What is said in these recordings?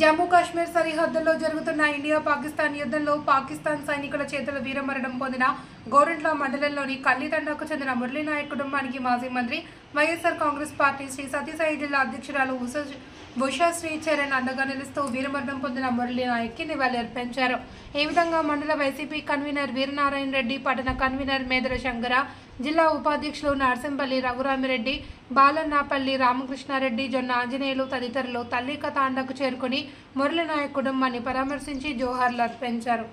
జమ్మూ కాశ్మీర్ సరిహద్దుల్లో జరుగుతున్న ఇండియా పాకిస్తాన్ యుద్ధంలో పాకిస్తాన్ సైనికుల చేతుల వీరమరణం పొందిన గోరంట్ల మండలంలోని కల్లితండాకు చెందిన మురళీనాయక్ కుటుంబానికి మాజీ మంత్రి వైఎస్ఆర్ కాంగ్రెస్ పార్టీ శ్రీ సత్యసాయి జిల్లా అధ్యక్షురాలు ఉషా శ్రీ చరణ్ అండగా నిలుస్తూ వీరమరణం పొందిన మురళీనాయక్కి నివాళులర్పించారు. ఈ విధంగా మండల వైసీపీ కన్వీనర్ వీరనారాయణ రెడ్డి, పట్టణ కన్వీనర్ మేదర శంకర, జిల్లా ఉపాధ్యక్షులు నర్సింపల్లి రఘురామిరెడ్డి, బాలన్నపల్లి రామకృష్ణారెడ్డి, జొన్న ఆంజనేయులు తదితరులు తల్లిక తాండాకు చేరుకుని మురళీనాయక్ కుటుంబాన్ని పరామర్శించి జోహార్లు అర్పించారు.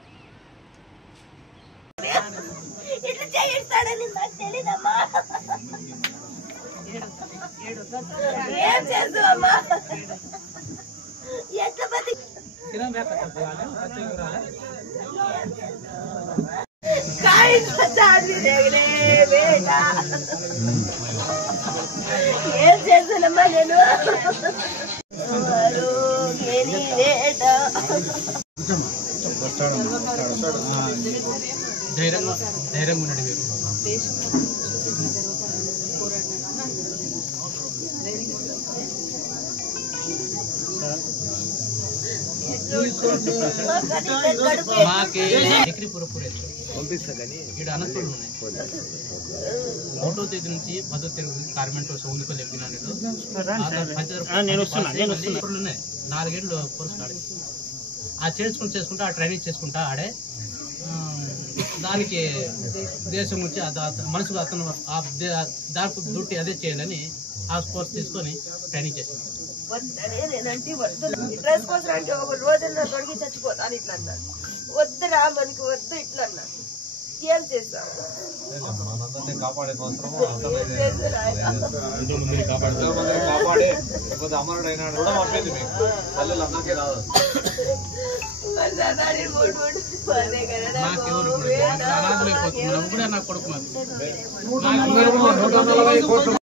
ఏం చేస్తానమ్మా నేను ధైర్యంగా ఉన్నాడు మీరు. మాకి ఎకరి పూరపూరే ఇక్కడ అనకూడదు ఉన్నాయి. 1వ తేదీ నుంచి 10వ తేదీ కార్మెంట్ సౌలికలు చెప్పినాను. 4 ఏళ్ళు కోర్సు ఆడే ఆ చేసుకుంటా ఆ ట్రైనింగ్ చేసుకుంటా ఆడే దానికి దేశం నుంచి మనసుకు అతను దానికి డ్యూటీ అదే చేయాలని ఆ కోర్స్ తీసుకొని ట్రైనింగ్ చేశాను. నేనంటే డ్రెస్ కోసం అంటే ఒక రోజున దొరికి చచ్చిపోతాను ఇట్లా అన్నాను. వద్దురా మనకి వద్దు ఇట్లా అన్నాను. ఏం చేస్తావు కాపాడే కాపాడే అమరుడైనాడు కూడా పంపేది మీకు తల్లులు అందరికీ రాదు. నాకు కొడుకు